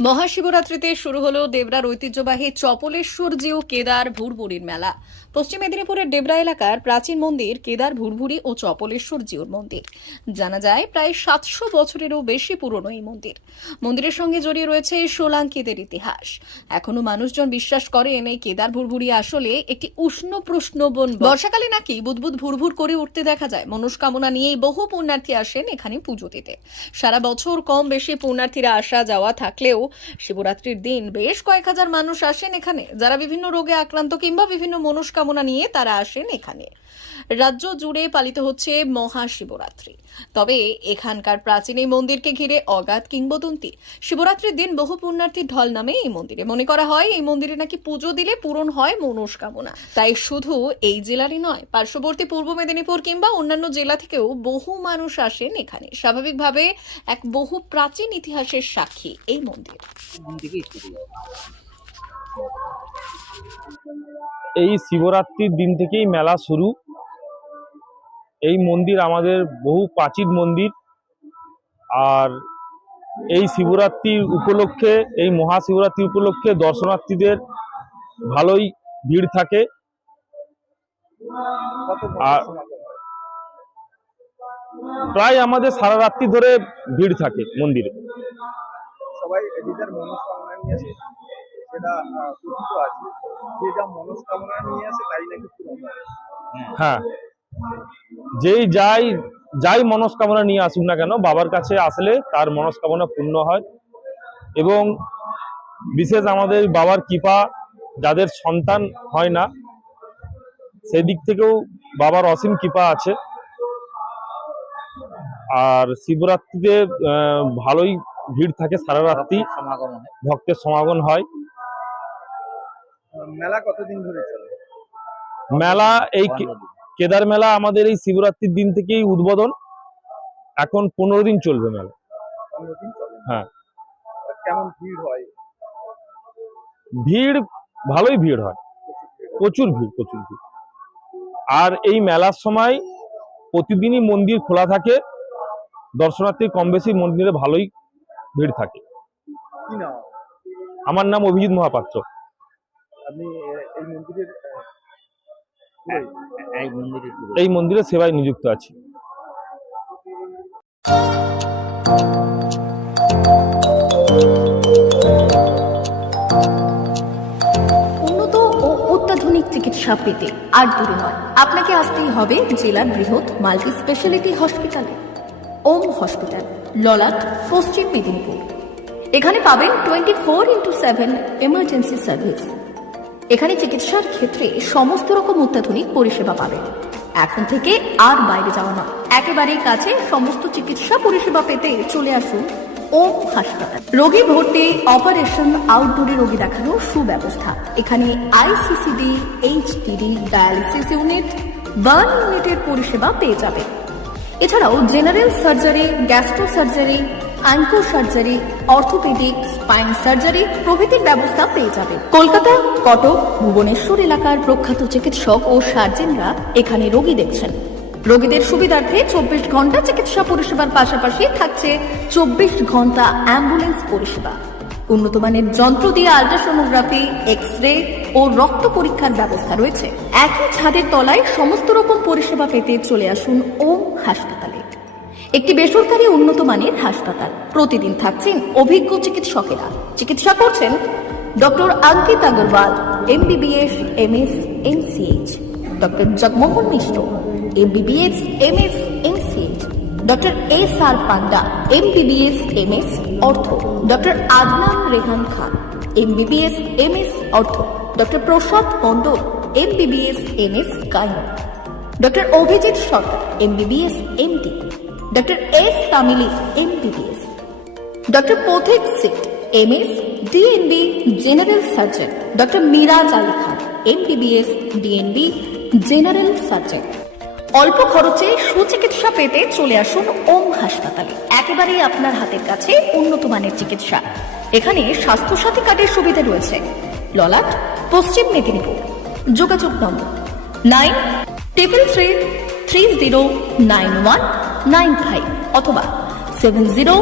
মহাশিবরাত্রিতে শুরু হলো দেবরার ঐতিহ্যবাহী চপলেশ্বর জিও কেদার ভুরভুরির মেলা। পশ্চিম মেদিনীপুরের ডেবরা এলাকার প্রাচীন মন্দির কেদার ভুরভুরি ও চপলেশ্বর জিওর মন্দির। জানা যায়, প্রায় সাতশো বছরেরও বেশি পুরনো এই মন্দির। মন্দিরের সঙ্গে জড়িয়ে রয়েছে সোলাঙ্কিদের ইতিহাস। এখনও মানুষজন বিশ্বাস করেন এই কেদার ভুরভুরি আসলে একটি উষ্ণ প্রশ্ন বন বর্ষাকালে নাকি বুদবুদ ভুরভুর করে উঠতে দেখা যায়। মনস্কামনা নিয়েই বহু পুণ্যার্থী আসেন এখানে পুজো দিতে। সারা বছর কম বেশি পুণ্যার্থীরা আসা যাওয়া থাকলেও শিবরাত্রির দিন বেশ কয়েক হাজার মানুষ আসেন এখানে। যারা বিভিন্ন রোগে আক্রান্ত কিংবা বিভিন্ন মনস্কামনা নিয়ে তারা আসেন এখানে। রাজ্য জুড়ে পালিত হচ্ছে মহাশিবরাত্রি। তবে এখানকার প্রাচীন এই মন্দিরকে ঘিরে অগাধ কিংবদন্তি। শিবরাত্রির দিন বহু পুণ্যার্থীর ঢল নামে এই মন্দিরে। মনে করা হয়, এই মন্দিরে নাকি পুজো দিলে পূরণ হয় মনস্কামনা। তাই শুধু এই জেলারই নয়, পার্শ্ববর্তী পূর্ব মেদিনীপুর কিংবা অন্যান্য জেলা থেকেও বহু মানুষ আসেন এখানে। স্বাভাবিকভাবে এক বহু প্রাচীন ইতিহাসের সাক্ষী এই মন্দির। এই শিবরাত্রির দিন থেকেই মেলা শুরু। এই মন্দির আমাদের বহু প্রাচীন মন্দির। আর এই শিবরাত্রির উপলক্ষে, এই মহাশিবরাত্রি উপলক্ষে দর্শনার্থীদের ভালোই ভিড় থাকে। আর প্রায় আমাদের সারা রাত্রি ধরে ভিড় থাকে মন্দিরে। সবাই নিজের মনস্কামনা নিয়ে আসে, সেটা কথিত আছে। যে যা মনস্কামনা নিয়ে আসে, তাই নাকি পূরণ হয়। যেই যাই যাই মনস্কামনা নিয়ে আসুক না কেন, বাবার কাছে আসলে তার মনস্কামনা পূর্ণ হয় এবং বিশেষ আমাদের বাবার কৃপা যাদের সন্তান হয় না, সেদিক থেকেও বাবার অসীম কৃপা আছে। আর শিবরাত্রিতে ভালোই ভিড় থাকে সারা রাত্রি ভক্তের সমাগম হয়। মেলা কতদিন ধরে চলে? মেলা এই কে- কেদার মেলা আমাদের এই শিবরাত্রির দিন থেকেই উদ্বোধন। এখন পনেরো দিন চলবে মেলা। হ্যাঁ। কেমন ভিড় হয়? ভিড় ভালোই ভিড় হয়। প্রচুর ভিড় প্রচুর ভিড়। আর এই মেলার সময় প্রতিদিনই মন্দির খোলা থাকে। দর্শনার্থী কম বেশি মন্দিরে ভালোই ভিড় থাকে। আমার নাম অভিজিৎ মহাপাত্র। এই মন্দিরের আহ, পুরোহিত। এই মন্দিরে এই মন্দিরে সেবায় নিযুক্ত আছি। উন্নত ও অত্যাধুনিক চিকিৎসা পেতে আর দূরে নয়। আপনাকে আসতেই হবে জেলার বৃহৎ মাল্টি স্পেশালিটি হসপিটালে। ওম হসপিটাল ললাট পশ্চিম মেদিনীপুর। এখানে পাবেন twenty four into seven emergency service এখানে চিকিৎসার ক্ষেত্রে সমস্ত রকম অত্যাধুনিক পরিষেবা পাবেন। এখন থেকে আর বাইরে যাওয়া নয়। একেবারেই কাছে সমস্ত চিকিৎসা পরিষেবা পেতে চলে আসুন ওম হাসপাতাল। রোগী ভর্তি অপারেশন আউটডোরে রোগী দেখানোর সুব্যবস্থা। এখানে ICCD HDD dialysis unit burn ইউনিটের পরিষেবা পেয়ে যাবেন। এছাড়াও general surgery gastro surgery onco surgery orthopaedic spine surgery প্রভৃতির ব্যবস্থা পেয়ে যাবে। কলকাতা, কটক, ভুবনেশ্বর এলাকার প্রখ্যাত চিকিৎসক ও সার্জেনরা এখানে রোগী দেখছেন। রোগীদের সুবিধার্থে চব্বিশ ঘণ্টা চিকিৎসা পরিষেবার পাশাপাশি থাকছে চব্বিশ ঘণ্টা অ্যাম্বুলেন্স পরিষেবা। উন্নত মানের যন্ত্র দিয়ে আল্ট্রাসোনোগ্রাফি এক্স রে ও রক্ত পরীক্ষার ব্যবস্থা রয়েছে। একই ছাদের তলায় সমস্ত রকম পরিষেবা পেতে চলে আসুন ওম হাসপাতালে। একটি বেসরকারি উন্নত মানের হাসপাতাল। প্রতিদিন থাকছেন অভিজ্ঞ চিকিৎসকেরা। চিকিৎসা করছেন doctor Ankit Agarwal, MBBS, MS MCh doctor Jagmohan Mishra, MBBS, MS MCh doctor S R Panda, MBBS, MS, ortho. Doctor Adnan Rehan Khan, MBBS, MS, ortho. Doctor Prasad Mondal MBBS MS gynae doctor Abhijit Sarkar MBBS MD doctor S Tamili MBBS doctor Pathik Sit MS DNB general surgeon doctor Miraj Ali Khan MBBS DNB general surgeon অল্প খরচে সুচিকিৎসা পেতে চলে আসুন ওম হাসপাতালে। একেবারেই আপনার হাতের কাছে উন্নত মানের চিকিৎসা। এখানে স্বাস্থ্যসাথী কার্ডের সুবিধা রয়েছে। ললাট পশ্চিম মেদিনীপুর। যোগাযোগ number nine triple three three zero nine one nine five অথবা সেভেন জিরো